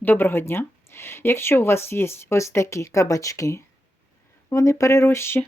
Доброго дня! Якщо у вас є ось такі кабачки, вони перерощі,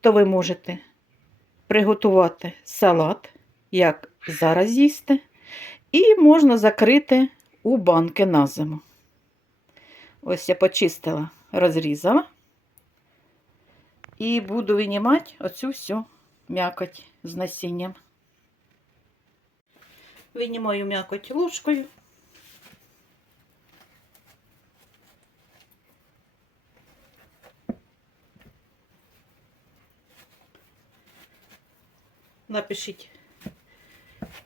то ви можете приготувати салат, як зараз їсти, і можна закрити у банки на зиму. Ось я почистила, розрізала і буду винімати оцю всю м'якоть з насінням. Винімаю м'якоть ложкою. Напишіть,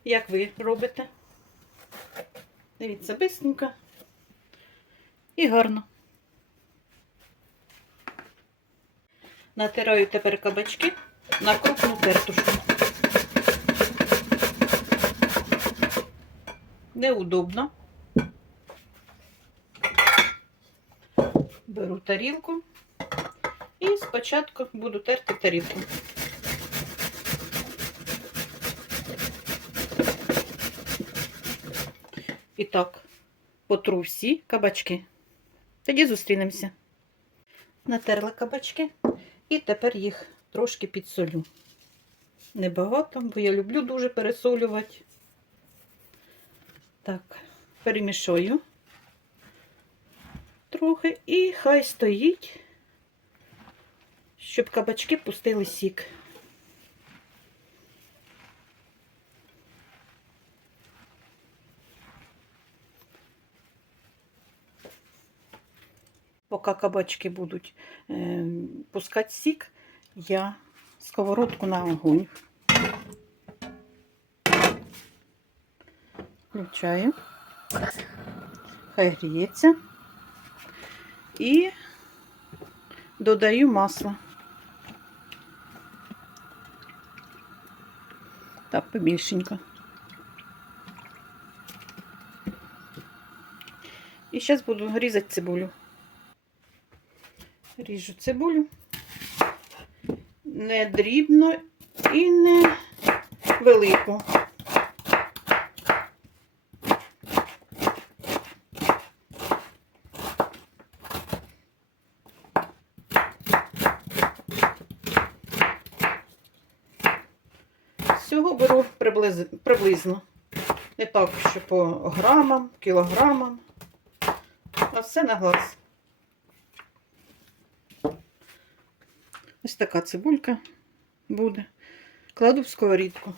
як ви робите. Дивіться, бисенько і гарно. Натираю тепер кабачки на крупну тертушку. Неудобно. Беру тарілку і спочатку буду терти тарілку. І так, потру всі кабачки. Тоді зустрінемося. Натерла кабачки і тепер їх трошки підсолю. Небагато, бо я люблю дуже пересолювати. Так, перемішую трохи і хай стоїть, щоб кабачки пустили сік. Поки кабачки будуть е, пускати сік, я сковородку на огонь. Включаю, хай гріється і додаю масло. Так, побільшенько. І зараз буду різати цибулю. Ріжу цибулю не дрібно і не велику. Всього беру приблиз... приблизно. Не так, що по грамам, кілограмам, а все на глаз. Ось така цибулька буде. Кладу в сковорідку.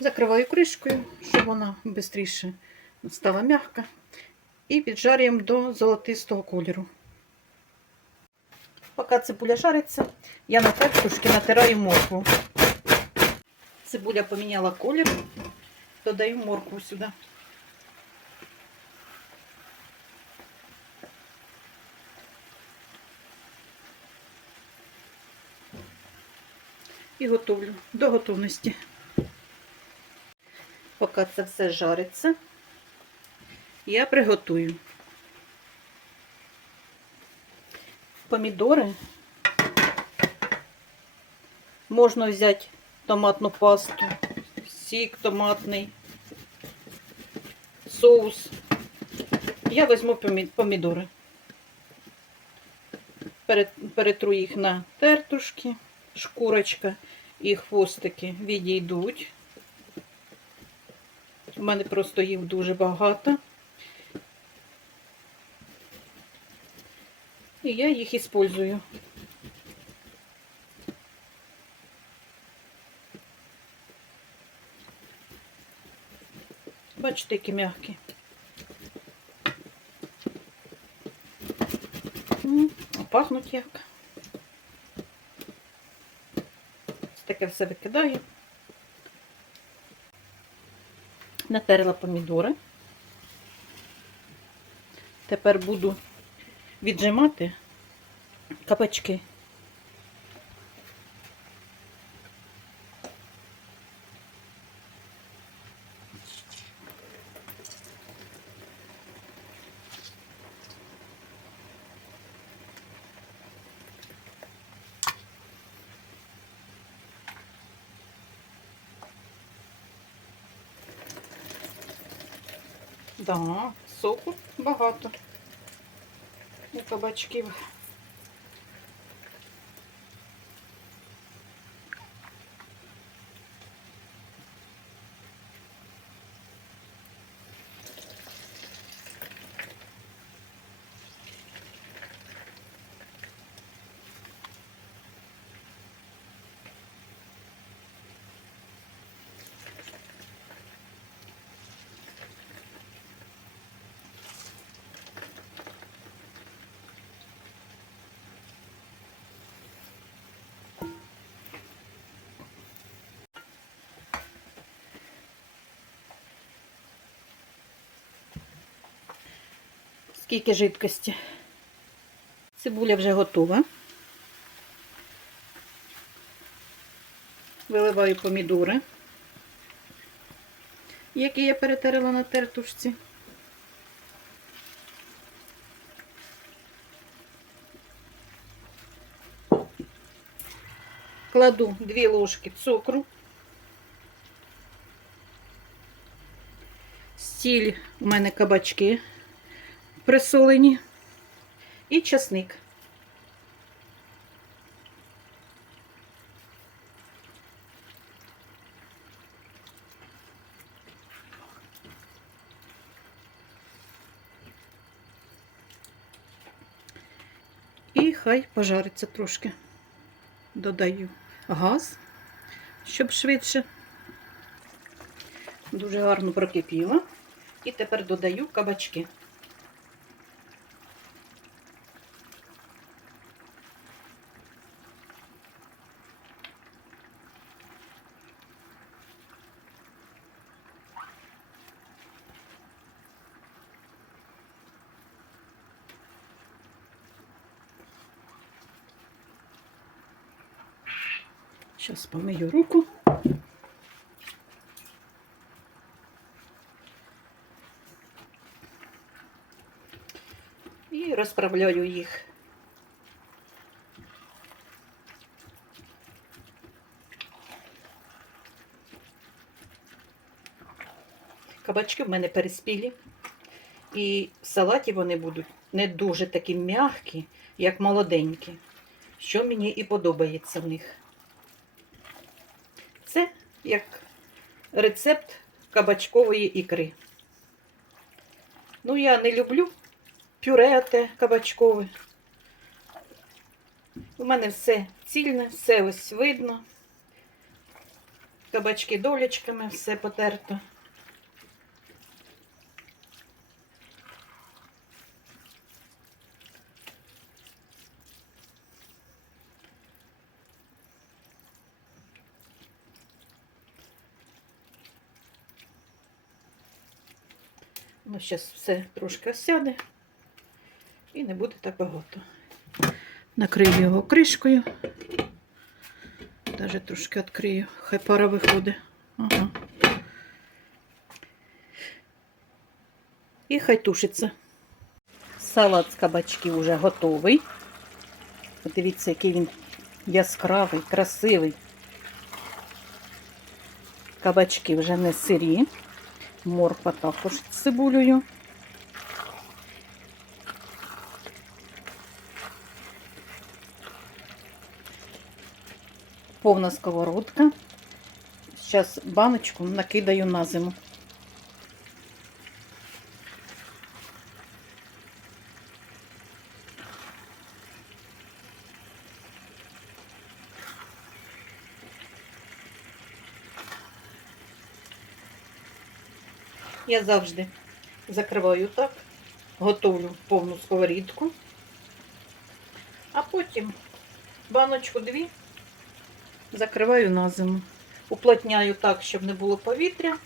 Закриваю кришкою, щоб вона швидше стала м'яка. І піджарюємо до золотистого кольору. Поки цибуля жариться, я на тертушки натираю моркву. Цибуля поміняла колір, додаю моркву сюди. І готовлю до готовності. Поки це все жариться, я приготую помідори. Можна взяти томатну пасту, сік томатний, соус. Я візьму помідори. Перетру їх на тертушки, шкурочка і хвостики відійдуть. У мене просто їх дуже багато. І я їх использую. Бачите, які м'які. Пахнуть як. Ось таке все викидаю. Натерла помідори. Тепер буду віджимати капачки. Да, соку багато. Кабачків. Скільки жидкості? Цибуля вже готова. Виливаю помідори, які я перетерла на тертушці. Кладу 2 ложки цукру. Стіль у мене кабачки присолені і часник. І хай пожариться трошки. Додаю газ, щоб швидше. Дуже гарно прокипіло. І тепер додаю кабачки. Зараз помию руку. І розправляю їх. Кабачки в мене переспілі. І в салаті вони будуть не дуже такі м'які, як молоденькі, що мені і подобається в них. Як рецепт кабачкової ікри. Ну, я не люблю пюре те кабачкове. У мене все цільне, все ось видно. Кабачки долечками, все потерто. Ну, зараз все трошки осяде і не буде так багато. Накрию його кришкою. Даже трошки відкрию, хай пара виходить. Ага. І хай тушиться. Салат з кабачків вже готовий. Подивіться, який він яскравий, красивий. Кабачки вже не сирі. Морква також з цибулею. Повна сковородка. Зараз баночку накидаю на зиму. Я завжди закриваю так, готовлю повну сковорідку, а потім баночку дві закриваю на зиму. Уплотняю так, щоб не було повітря.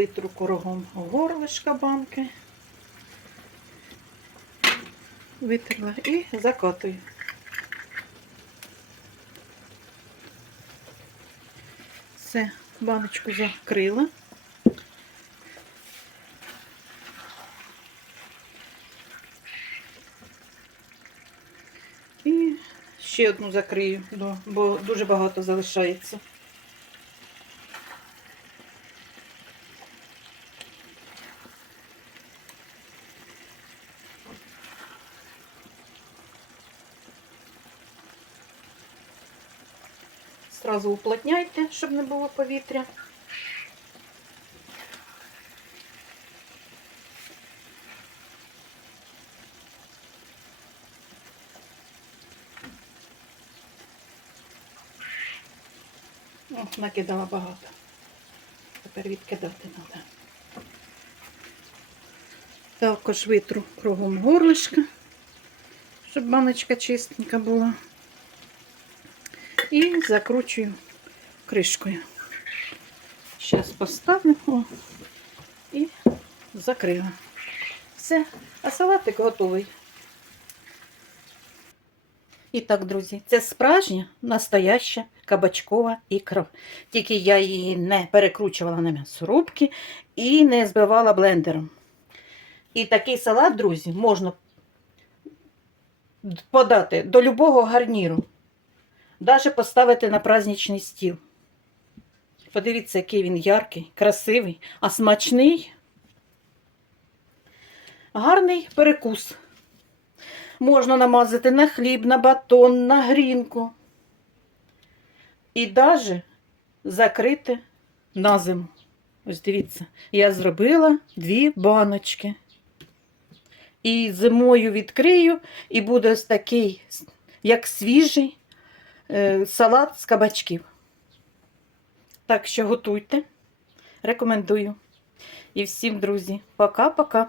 витру кругом горлишка банки, витерла і закатую. Все, баночку закрила. І ще одну закрию, бо дуже багато залишається. Сразу уплотняйте, щоб не було повітря. Накидала багато. Тепер відкидати треба. Також витру кругом горлишка, щоб баночка чистенька була. І закручую кришкою. Зараз поставлю о, і закрию. Все, а салатик готовий. І так, друзі, це справжня настояща кабачкова ікра. Тільки я її не перекручувала на м'ясорубки і не збивала блендером. І такий салат, друзі, можна подати до любого гарніру. Даже поставити на праздничний стіл. Подивіться, який він яркий, красивий, а смачний. Гарний перекус. Можна намазати на хліб, на батон, на грінку. І даже закрити на зиму. Ось дивіться, я зробила дві баночки. І зимою відкрию, і буде ось такий, як свіжий салат з кабачків. Так що готуйте. Рекомендую. І всім, друзі, пока-пока.